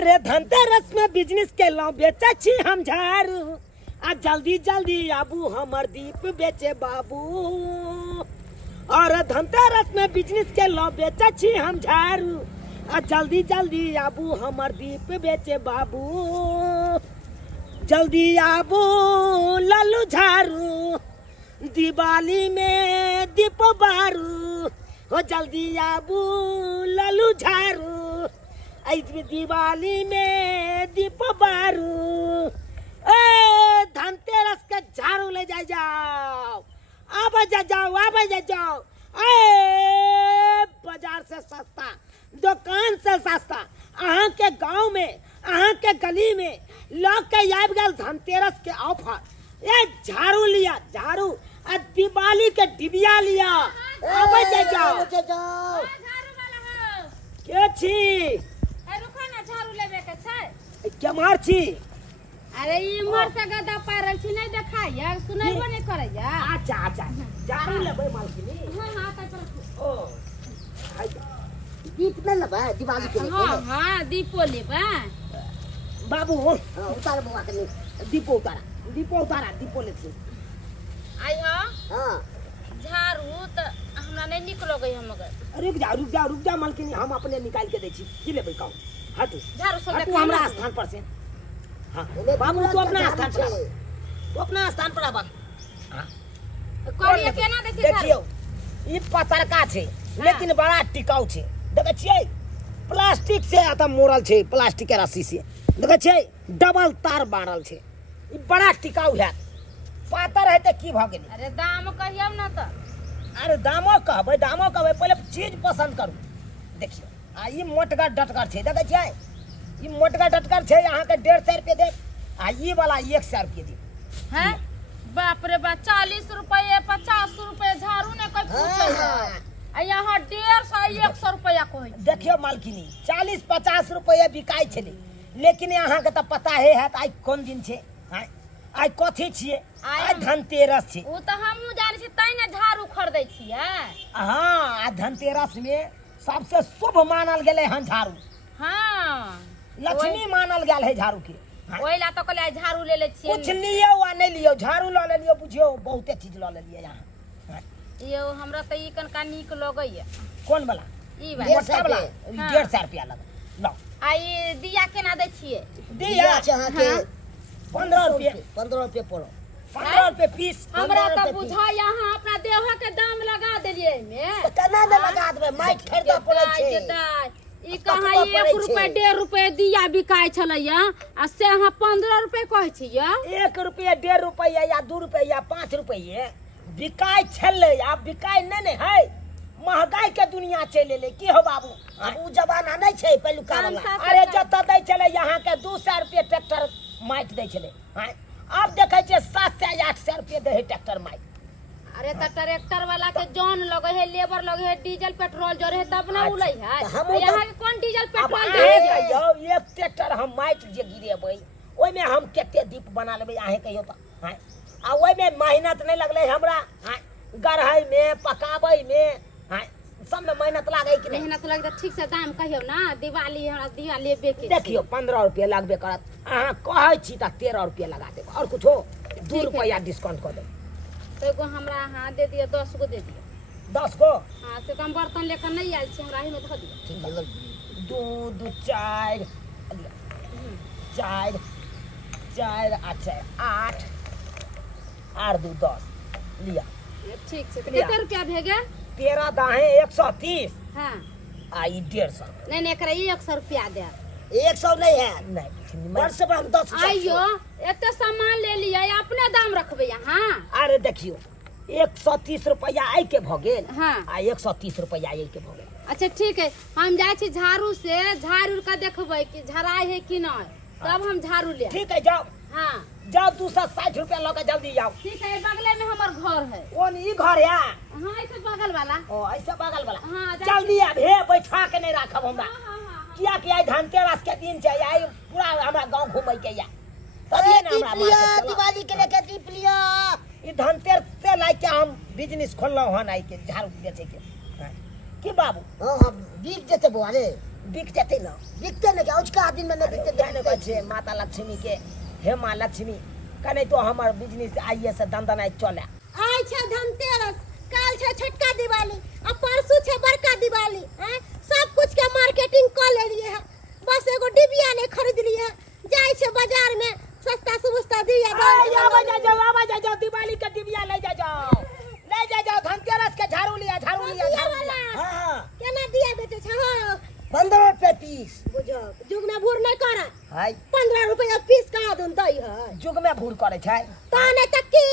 अरे धनतेरस में बिजनेस के लो बेचे छी हम झाड़ू आ जल्दी जल्दी आबू हमर दीप बेचे बाबू। और धनतेरस में बिजनेस के लो बेचे छी हम झाड़ू आ जल्दी जल्दी आबू हमर दीप बेचे बाबू। जल्दी आबू लालू झाड़ू दिवाली में दीप बारू हो जल्दी आबू लालू झाड़ू दिवाली में दीप बारू। ए धनतेरस के झाड़ू ले जाओ अब जाओ ए बाजार से सस्ता दुकान से सस्ता अहाँ के गांव में अहाँ के गली में लोग के आबि गेल धनतेरस के ऑफर। ये झाड़ू लिया झाड़ू आ दिवाली के डिबिया लिया अब जाओ के छी रुको ना झाड़ू लेबे के छै केमार छी। अरे ई मोर से गदा पारल छी नहीं देखाय सुनैबो नहीं करैया। अच्छा झाड़ू लेबै मालकिनी। हां त ओ दीप ले लेबै दिवाली के लिए। हां दीपो लेबै बाबू उतार बुआ के दीपो उतारा दीपो ले छी। आई हां झाड़ू त हमरा नहीं निक लगै हम मगर रुक जा मालकिनी हम अपने निकाल के दै छी की लेबै कहू हटू झाड़ू सब हटू हमरा स्थान पर से। हाँ बाबू तू अपना स्थान पर आ कोरिया केना दै छी देखियो ई पतरका छै लेकिन बड़ा टिकाऊ छै देखै छियै प्लास्टिक से आता मोड़ल छै प्लास्टिक के रस्सी से देखै छियै डबल तार बांधल छै ई बड़ा टिकाऊ है पातर है त की भ गेलै। अरे दाम कहियौ न त। अरे दामो कहबै पहले चीज पसंद करू। देखियो आ ई मोटका डटकर छै देखै छियै ई मोटका डटकर छै अहाँ के 150 रुपए दे आ ई वाला 100 रुपए दे। हैं बाप रे बा 40 रुपए 50 रुपए झाड़ू ने कोई पूछै है आ यहाँ 150 100 रुपया कहै। देखियो मालकिनी 40-50 रुपया बिकाई छलै लेकिन अहाँ के त पता है आई कोन दिन छै आई कथी छियै आई धनतेरस छै। ओ त हमहू जानै छी तै ने झाड़ू खरीदै छियै। हां आ धनतेरस में सबसे शुभ मानल गेलै हन झाड़ू। हां लक्ष्मी मानल गेल है झाड़ू के। ओइ ला त कहले झाड़ू ले छियै। कुछ लियो आ नहीं लियो झाड़ू ल लेलियो बुझियो बहुते चीज ल लेलिए यहाँ। यो हमरा त ई कनका नीक लगैया। कौन वाला ई वाला 150 रुपया लगा लो। आई दिया केना दै छियै दिया अहाँ के 15 रुपया 15 रुपए पड़ो 15 रुपया पीस। हमरा त बुझाय यहाँ अपना देह के दाम लगा देलियै में केना ने लगा देबै माइट खरीद पड़ै छै। ई कहाँ 1 रुपए 1.5 रुपए दिया बिकाय छलैया आ से अहाँ 15 रुपए कहै छियै। 1 रुपया 1.5 रुपया या 2 रुपया 5 रुपये बिकाय छलै आब बिकाय नहीं है महंगाई के दुनिया चले ले की हो बाबू। अब उ जमाना नहीं छै पहिलुका वाला। अरे जत दै छलै यहाँ के 200 रुपये ट्रैक्टर माइट दै छलै अब देखे छियै 700-800 रुपये दे है ट्रैक्टर माइट। अरे त ट्रैक्टर वाला के जॉन लगे है लेबर लगे है डीजल पेट्रोल जोरे है तब ना उलै है। यहाँ के कौन डीजल पेट्रोल दे है एक ट्रैक्टर हम माइट जे गिरेबै ओइ में हम केते दीप बना लेबै आहे कहियो त आ ओइ में मेहनत नहीं लगले हमरा गढ़ै में पकाबै में सब में मेहनत लागे कि नहीं। मेहनत लगे त ठीक से दाम कहियो ना दिवाली हमरा दिया लेबे के। देखियो 15 रुपया लागबे करत अहाँ कहै छी त 13 रुपया लगा देब और कुछो 2 रुपया डिस्काउंट कर देब। तो एगो हमरा हां दे दियो 10 गो दे दियो 10 गो। हां से कम बर्तन लेकर नहीं आइल छी हमरा ही में ध दियो। 2 4 4 4 अच्छा 8 8 2 10 लिया ठीक से कितने रुपया भेगे 13 दाहे 130 हां आ ई 150 नहीं एकरा 100 रुपया दे 100 नहीं है नहीं बड़ से हम 10 आइयो एते सामान ले लिया अपने दाम रखबे यहाँ। अरे देखियो 130 रुपया आई के भ गेल हाँ आ 130 रुपया आई के भ गेल। अच्छा ठीक है हम जाय छी झाड़ू से झाड़ू का देखबै कि झराय है कि नहीं तब हम झाड़ू ले। ठीक है जाओ हाँ जाओ 260 रुपया लगा जल्दी जाओ। ठीक है बगले में हमार घर है। कौन ई घर है। हाँ ऐसे बगल वाला। ओ ऐसे बगल वाला हाँ जल्दी आब हे बैठा के नहीं राखब हमरा किया कि आई धनतेरस के दिन छै आई पूरा हमरा गांव घूमै के या तभी ना हमरा मार्केट दिवाली के लेके दीप लिया। ई धनतेरस से लाके हम बिजनेस खोललौ हन आई के झाड़ू बेचे के की बाबू। हां दीप देते बुआ रे बिक जाते ना बिकते ना क्या उसका आदमी में नहीं बिकते जाने को छे माता लक्ष्मी के हे माँ लक्ष्मी कने तो हमार बिजनेस आइए से धंधा नहीं चले आइ छै धनतेरस, काल छै छोटका दिवाली, आ परसू छै बड़का दिवाली। हैं सब कुछ के मार्केटिंग कर लेलिए है, बस एगो डिबिया नहीं खरीद लिए है। जाय छै बाजार में सस्ता सुस्ता दिया आवा जाओ दिवाली के डिबिया ले जाओ धनतेरस के झाड़ू लिया वाला हाँ केना दिया बेचे छै? हां 15 रुपए पीस बुझो जुग में भूर नहीं करे, हाय 15 रुपया पीस का दून दई है जुग में भूर करे छै ता नहीं तक की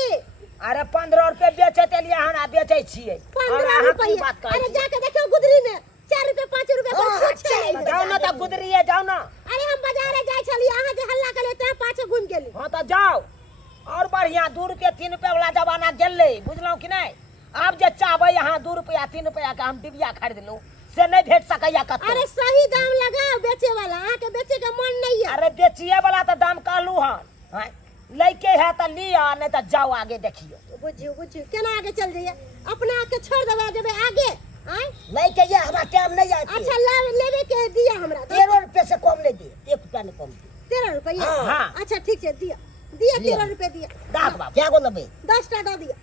अरे 15 रुपए बेचे तेलिए हम बेचे छिए 15 रुपया। अरे जाके देखियो गुदरी में 4 रुपए 5 रुपए कुछ छै। जाओ ना तो गुदरिए जाओ ना अरे हम बाजारे जाय छलिए, अहाँ जे हल्ला करे ते पाछे घूम गेली। हाँ तो जाओ और बढ़िया 2 रुपया 3 रुपया वाला जमाना गेले बुझलो कि नहीं। अब जे चाहबे यहाँ 2 रुपया 3 रुपया का हम डिबिया खरीद लो से नहीं भेट सकैया कतो। अरे सही दाम लगाओ बेचे वाला, अहाँ के बेचे के मन नहीं है। अरे बेचिए वाला तो दाम कहलू हन लइके है तो लिया नहीं तो जाओ आगे देखियो। बुझियो केना आगे चल जाइए, अपना के छोड़ देबे जेबे आगे। आय नहीं के ये हमारा टाइम नहीं आती अच्छा लेवे के दिया हमरा 13 रुपए से कम नहीं दे 1 रुपया नहीं कम दे 13 रुपया। हाँ। अच्छा ठीक है दिया 13 रुपया दिया। दाख बाप क्या को लेबे 10 टा दे दिया।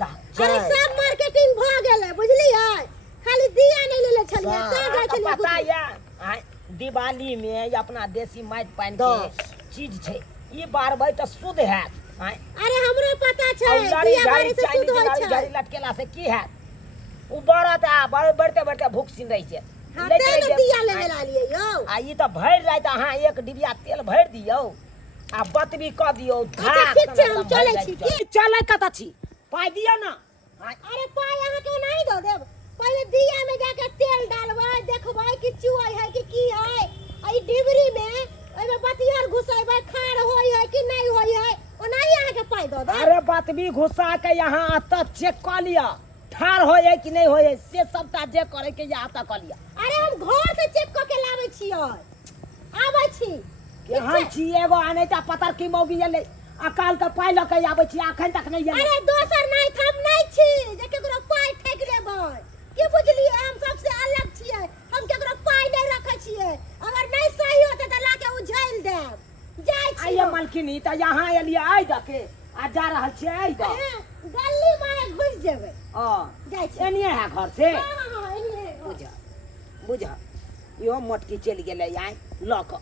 दाख अरे सब मार्केटिंग भ गेलै बुझलिए, खाली दिया नहीं लेले छलिए ता जाय छलिए। पता है दिवाली में अपना देसी माइट पान के चीज छे ई बारबै तो शुद्ध है। अरे हमरो पता छै लड़ी दिया झाड़ी बारे से शुद्ध होय चाइनीज छै। लड़ी लटकेला से की है उ बरत बढ़ते भूखसिन रही छै। हां लैत ते रही न छै। दिया लेवे ला लिए यो। आ ई तो भर जाए तो अहाँ 1 डिबिया तेल भर दियो आ बतबी क दियो अच्छा ठीक छै हम चलै छी की चले कत छी पाई दियो ना। अरे पाई अहाँ के नहीं दो देब, पहले दिया में जाके तेल डालबै देखबै कि चुआई है कि की है। आई डिबरी में ओमे बतिहर घुसेबै खार होय है कि नहीं होय है ओनाही अहाँ के पाई दो दे। अरे बतबी घुसा के यहाँ तक चेक कर लिया ठार हो है कि नहीं हो है से सबटा जे करे के यहाँ तक कर लिया। अरे हम घर से चेक क के लाबै छियै आबै छी कि हम छी एगो आने ता पतर की मौगी एले अकाल के पाई ल के आबै छी अखन तक नहीं एले। अरे दोसर नहीं हम नहीं छी जे केकरो पाई ठेक लेबै की बुझलिए। हम सबसे अलग छियै, हम केकरो पाई नहीं रखै छियै, अगर नहीं सही होते त लाके उझैल देब। जाय छी आइए मालकिनी त यहाँ एलिए आई दके आ जा रहल छी आई द गली में घुस जेबै। जाय छी एनिए है घर से हां एनिए बुझ यो मोटकी चल गेले आई ल क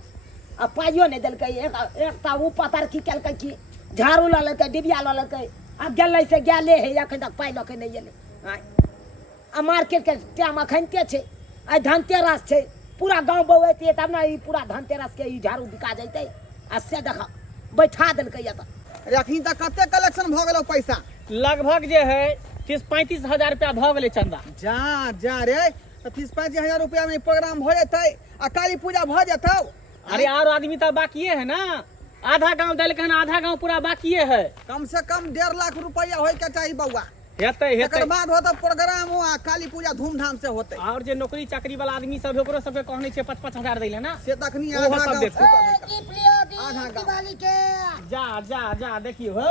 आ पाइयो नहीं देलकै एक ता ऊ पतर की केलकै की झाड़ू ल लेकै डिबिया ल लेकै आ गेलै से गेले है अखन तक पाई ल के नहीं एले। आ मार्केट के टाइम अखनते छै आ धनतेरस छै पूरा गांव बौएते तब ना ई पूरा धनतेरस के ई झाड़ू बिका जैते आ से देख बैठा देलकै या त अखनी तक कते कलेक्शन भ गेलो पैसा लगभग जे है 30-35 हजार रुपया भ गेलै चंदा। जा रे 30-35 हजार रुपया में प्रोग्राम हो जेतै आ काली पूजा भ जेतौ। अरे और आदमी तो बाकिए है ना, आधा गांव देलकै हन आधा गांव पूरा बाकिए है। कम से कम 1.5 लाख रुपया होय के चाहिए बउआ। हेतै एकर बाद होता प्रोग्राम आ काली पूजा धूमधाम से होतै। और जे नौकरी चाकरी वाला आदमी सब ओकरो सबके कहने छै 5-5 हजार दैले ना से तखनी ओहो आधा सब गाँव देखतै। छूटल है का। टिप लियो आधा गाँव। दिवाली के जा देखियो हो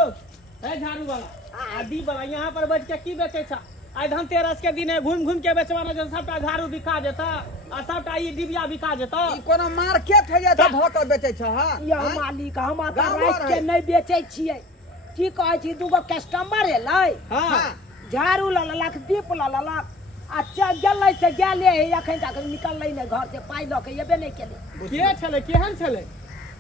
ए झाड़ू वाला आदि वाला यहाँ पर बैठ के की बेचे छ। आई धनतेरस के दिन घूम के बेचवाना जे सबटा झाड़ू बिका जेता आ सबटा ई डिबिया बिका जेता। ई कोनो मार्केट है जे धोकर बेचै छ। हां या मालिक हम त गाँव रात घर के है। नहीं बेचे छियै की कहै छी दूगो कस्टमर एलै हां झाड़ू ल लेलक दीप ल लेलक आ चल गेलै से गेले है अखन तक निकललै नहीं घर से पाई ल के एबे नहीं केले। के छले केहन छले?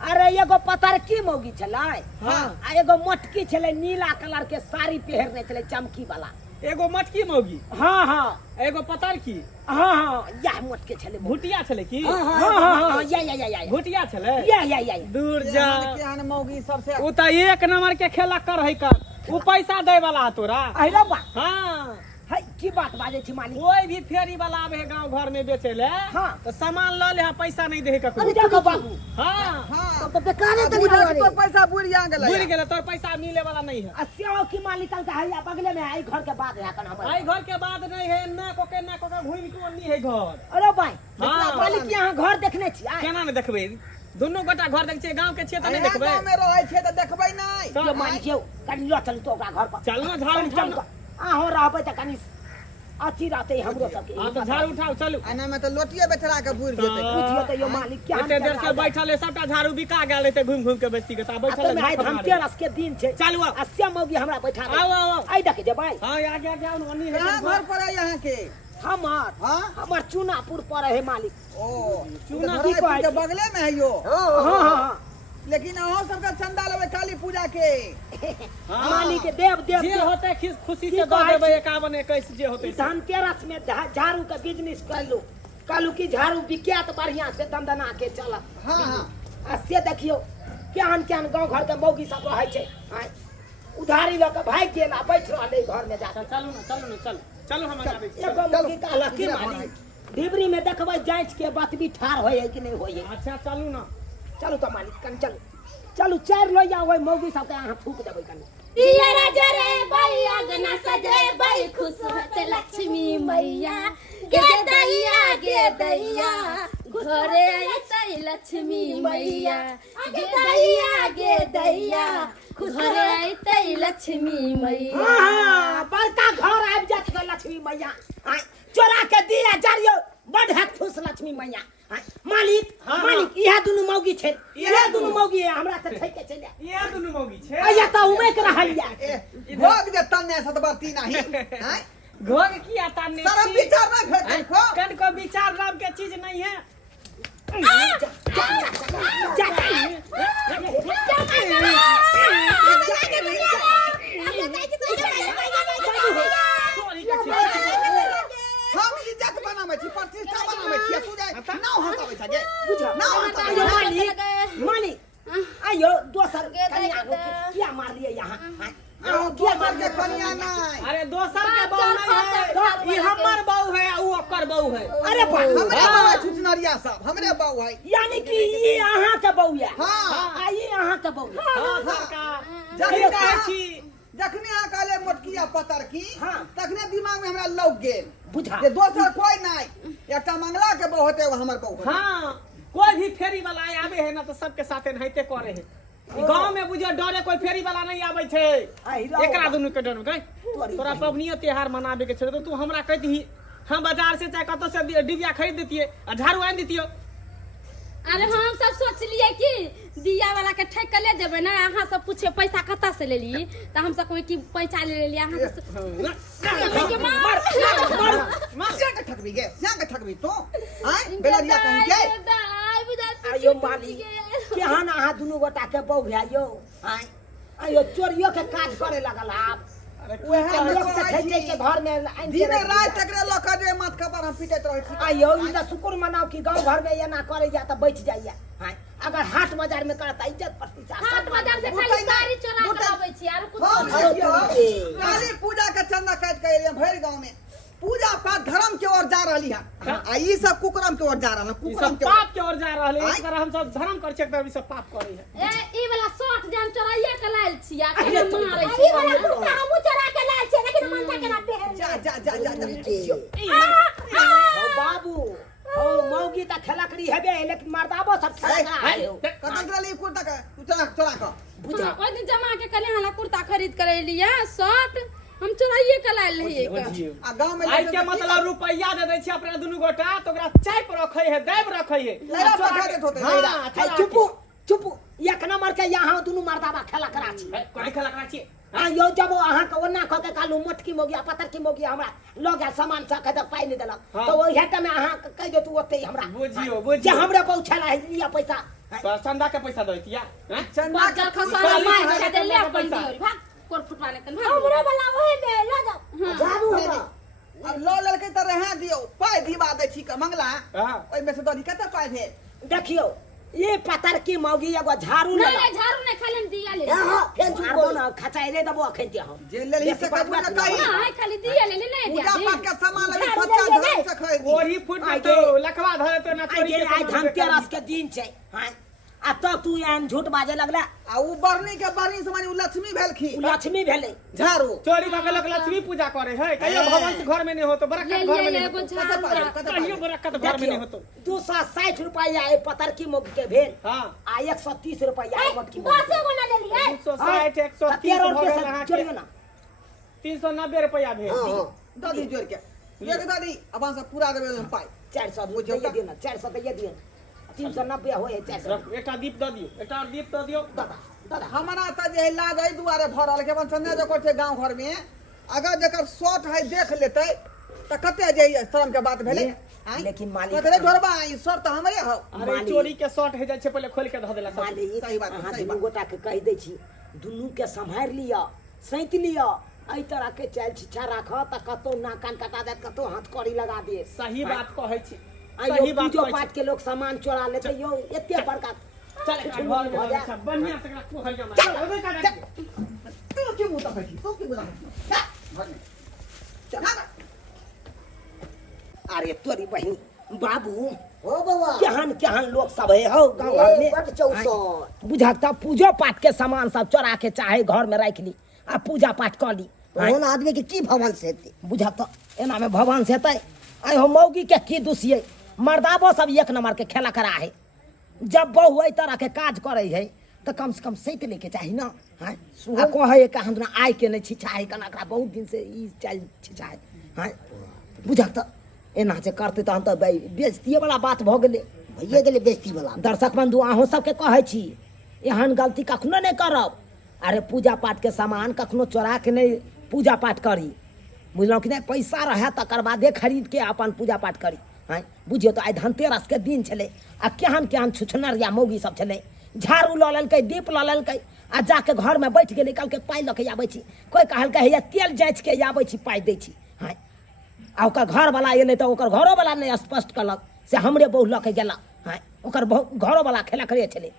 अरे एगो पतरकी मौगी छलै हाँ। आ एगो मोटकी छलै नीला कलर के साड़ी पहिरने छलै चमकी वाला। एगो मटकी मौगी हाँ एगो पतर की हाँ यह मोटके छलै भुटिया छले की हाँ या भुटिया छले या दूर जा केहन मौगी सबसे उ त एक नंबर के खेला कर है कर उ पैसा दे वाला तोरा। अरे बा हाँ है की बात बाजे छी मालिक। कोई भी फेरी वाला आवे है गांव घर में बेचे ले हाँ। तो सामान ल ले पैसा नहीं दे है ककरो। पूजा को बाबू हाँ हां तो बेकारे तो तनी बाबू तो पैसा बुढ़िया गेलै। भूल गेले तोर पैसा मिले वाला नहीं है। अस्याओ की मालिक का है या बगले में है घर के बाद है कन हमर। आई घर के बाद नहीं है ना को के घूम के ओन्नी है घर। अरे भाई हाँ। मालिक यहाँ घर देखने छी आय केना ने देखबे दोनों गोटा घर देख छे गांव के छे त नहीं अरे देखबे। गाँव में रहै छै त देखबै नहीं। तो ये मालिक यौ कनी ल चल तो ओकरा घर पर चल ना झाड़ू चल आ हो रहबै त कनी अथी रहते हमरो सबके हाँ तो झाड़ू उठाओ चलू आना में तो लोटिए बेचरा के बुर जेतै पूछियो तो यो मालिक क्या एते देर से बैठल है सबटा झाड़ू बिका गेल है घूम घूम के बेचती के ता बैठल में आइ है धनतेरस के दिन छै चलू आओ अस्या मौगी हमरा बैठा आओ आओ आई देख जे भाई हाँ आगे आगे आओ ओनी है कहाँ घर पर है यहाँ के हमर हाँ हमर चुनापुर पर है मालिक ओ चूना की की कहै के छै? बगले में है यो हां हां लेकिन अहो सबका चंदा लेबे काली पूजा के मालिक देव देव जे देव। होते खुशी की से दो कहै देबे छी? 51 21 जे होते धनतेरस में झाड़ू के बिजनेस करलू कहलू कि झाड़ू बिकियात बढ़िया से दंदना के चल हाँ हाँ आ से देखियो केहन केहन गांव घर के मौगी सब रहे छै आइ उधारी ल के भाग गेल आ बैठ रहले घर में जाके चलू ना चलू चलू हम आबे छी एगो मौगी कहलक कि मालिक डिबरी में देखबै जांच के बात भी ठार होय है कि नहीं होय है अच्छा चलू ना चलू तो मालिक कन चलू चलू चार लो या ओय मौगी सब के अहाँ फूक देबै कन दिया जरे बैया गना सजे बै खुश होते लक्ष्मी मैया गे दैया घरे आइतै लक्ष्मी मैया गे दैया घरे आइतै लक्ष्मी मैया हां बड़का घर आबि जात के लक्ष्मी मैया आइ चोरा के दिया जरियो बड़ हाथ खुश लक्ष्मी मैया आइ मालिक हाँ, मालिक इहा दुनु मौगी छै इहा दुनु मौगी है हमरा से ठेके चले ये दुनु मौगी छे आया त उमे के रहल या भोग जे तन्ने सतबरती नाही हैं घोग की आता ने सारा विचार ना भेट को कन को विचार नाम के चीज नहीं है हम इज्जत बनावे छी प्रतिष्ठा बनावे छी तू जाय नाउ हटावे छ गे बुझा नाउ आयो हटावे मालिक मालिक आयो दोसर कन्या को क्या मार लिए यहाँ आओ क्या मार के कन्या नाही अरे दोसर के बहू नहीं है ई हमर बहू है ऊ ओकर बहू है अरे बा हमरे बाबा छुटनरिया साहब हमरे बाबू है यानी कि ये अहाँ के बहू है हाँ। आ ये अहाँ के बहू है हां सरकार जखनी ठीक कहै छी जखनी आ काले मोटकिया पतर की हाँ। तखने दिमाग में हमरा लौक गेल बुझा जे दोसर कोई नहीं एकटा मंगला के बहू होते हमर बहू है हां कोई भी फेरी वाला आवे है ना तो सबके साथे नहिते करे है गांव में बुझो डरे कोई फेरी वाला नहीं आवे छे एकरा दुनु के डर गई तोरा पबनियो त्योहार मनाबे के छे तो तू हमरा कह दी हम बाजार से चाहे कतो से डिबिया खरीद देतिए आ झाड़ू आन देतियो अरे हम सब सोचलिए कि दिया वाला के ठेक के ले जेबे ना अहाँ सब पूछे पैसा कता से लेली त हम सब कोई की पैसा ले लेली अहाँ सब के ठकबी गे के ठकबी तो आय बेलरिया कहीं के आयो मालिक केहन अहाँ दुनु गोटा के बहू है यो आयो चोरियो के काज करे लगल आप ओहे लोग से खैचे के घर में आइन के दिन रख रात दिया। तकरे लोग जे मत खबर हम पीटत रहे छी आयो ई त शुक्र मनाओ कि गांव घर में ये ना करे जा त बच जाइए अगर हाट बाजार में करता इज्जत प्रतिष्ठा हाट बाजार से खाली साड़ी चोरा के आबै छी आरो कुछ हाँ, नहीं। देखियो, काली पूजा के चंदा काट के एलियन भर गांव में पूजा पाठ धर्म के ओर जा रहली है आ ई सब कुकरम के ओर जा रहल ई कुकरम सब के ओर पाप के ओर जा रहले एक बार हम सब धर्म कर छे त ई सब पाप करे है ए ई वाला 60 जान चोराइया के लायल छी आ के मारै ई छी वाला कुत्ता हमहू चोरा के लायल छै लेकिन मनसा के ना पहन जा ओ बाबू ओ मौगी त खेलकड़ी हेबे लेकिन मर्दाबो सब खेलकड़ा है कतन रली कुर्ता का चोरा का बुझा ओइ दिन जमा के कले हला कुर्ता खरीद करे लिया 60 हम चोराइए के लायल रहिए बुझियो आ गांव में आई के मतलब रुपया दे दै छी अपना दुनु गोटा तो ओकरा चाय पर रखै है देब रखै है लैरा पठा देत होते लैरा है चुप चुप एक नंबर के यहाँ दुनु मर्दाबा खेलकड़ा छी कोई खेला करा छी हाँ यो जब अहाँ के ओना क के कालू मोटकी मोगिया पत्थर की मोगिया हमरा लग गया सामान से कहे पाई नहीं देलक हाँ। तो ओहे के में अहाँ के कह दे तू ओते ही हमरा बुझियो जे बुझियो हमरे पहुंचला है लिया पैसा तो चंदा के पैसा दैतिया हैं चंदा बाजार खसारा मार के दे ले अपन दियोरी भाग कोर फुटवा ले तन भाग हमरो वाला ओहे में ले जाओ जाबू हमरा अब लो ललके त रहा दियो पाई दिवा दे छी के मंगला हां ओइ में से ददी कते पाई भेल देखियो ये पत्थर की मौगी एगो झाड़ू ले नहीं झाड़ू नहीं खाली दिया ले हां फेन चुप ना खचाई रे दबो अखन हम जे ले ली से कबू न कही हां खाली दिया ले ले पूजा दिया पाठ का सामान अभी सच्चा धर्म से खरीदी ओही फुट तो लखवा धरे तो ना आई गे आई धनतेरस के दिन छै हां आ तो तू एहन झूठ बाजे लगला आ उ बरनी के बरनी से मानी उ लक्ष्मी भेलखी उ लक्ष्मी भेलै झाड़ू चोरी का लोग लक्ष्मी पूजा करे है कहियो भवन से घर में नहीं हो तो ले बरकत घर में लिए नहीं एगो हो झाड़ू कहियो बरकत घर में नहीं हो तो 260 रुपया ए पत्थर की मौगी के भेल हां आ 130 रुपया ए मोटकी मौगी दसे गो ना ले लिए 260 130 13 हो रुपया गया से अहाँ जोड़ियो के ना 390 रुपया भेल ददी जोड़ के एक दादी अपन से पूरा देबे हम पाई 400 दैए दियो ना 400 दैए दियो 390 होय है 400 रख, एकटा दीप दऽ दियौ, एकटा और दीप दऽ दियौ। दादा हमरा त जे लाज एहि दुआरे भरल के अपन संजय जकर छै गांव घर में अगर जकर शॉट है देख लेतै त कते जे शर्म के बात भेलै लेकिन मालिक कतरे ढोरबा ई शॉट त हमरे हो अरे चोरी के शॉट है जाइ छै पहिले खोल के धऽ देला सब। मालिक सही बात, अहाँ सही दुनू गोटा के कहि दै छी दुनू के सम्हारि लिअ सैंत लिअ एहि तरह के चालि छिछा राख त कतौ नाक कान कटा देत कतौ हाथ कड़ी लगा दे सही बात कहै छी, आइयो सही बात पूजो कहै पाठ छी। के लोग सामान चोरा लेते यो एते बड़का चल एकटा घर में लगा सब बढ़िया से एकरा कोहल जमा ओबे का तू की मुता फटी तू की मुता घर में चल अरे तोरी बहिनी बाबू ओ बाबा केहन केहन लोग सब है हो गांव घर में बट 64 बुझाता पूजो पाठ के सामान सब चोरा के चाहे घर में राख ली आ पूजा पाठ कर ली ओहन आदमी के की भवन से हेतै बुझाता एना में भगवान से हेतै आई हो मौगी के की दुसिये मर्दाबो सब एक नंबर के खेला करा है जब बहू एहि तरह के काज करे है तो कम से कम सैत लेके चाही ना हैं आ कहे का हमरा आय के नहीं छिछाहे कना करा बहुत दिन से ई चल छिछाहे हैं बुझाता एना जे करते तहन तो बेइज्जती वाला बात भ गेलै भइए गेलै बेइज्जती वाला दर्शक बंधु अहों सबके कहै छी एहन गलती कखनो नहीं करब अरे पूजा पाठ के सामान कखनो चोरा के नहीं पूजा पाठ करी बुझलहुँ कि नहीं पैसा रहे तकर बादे खरीद के अपन पूजा पाठ करी हैं बुझियो तो आइ धनतेरस के दिन छलै आ केहन केहन छुछनर या मौगी सब छलै झाड़ू लऽ लेलकै दीप लऽ लेलकै आ जाके घर में बैठ गेलै कहलकै पाइ लऽ के आबै छी कोइ कहलकै हैया तेल जाँच के आबै छी पाइ दै छी हैं आ ओकर घरवला एलै तऽ ओकर घरोवला नहीं स्पष्ट कहलक से हमरे बहू लऽ के गेलक हैं ओकर घरोवला खेला करे छलै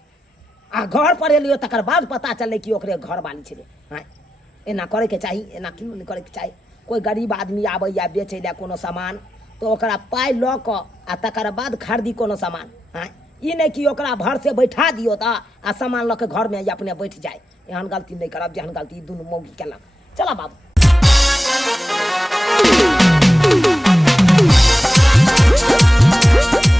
आ घर पर एलियो तकर बाद पता चललै कि ओकरे घर वाली छलै हैं एना करैके चाही एना क्यों नहीं करैके चाही कोई गरीब आदमी आबैया बेचै लए कोनो सामान तो ओकरा पाइ लऽ कऽ आ तकर बाद खरीदी कोनो सामान हैं ई नहीं कि ओकरा भर से बैठा दियो तऽ आ सामान लऽ के घर में अपने बैठ जाए एहन गलती नहीं करब जेहन गलती दुनू मौगी केलक चला बाबू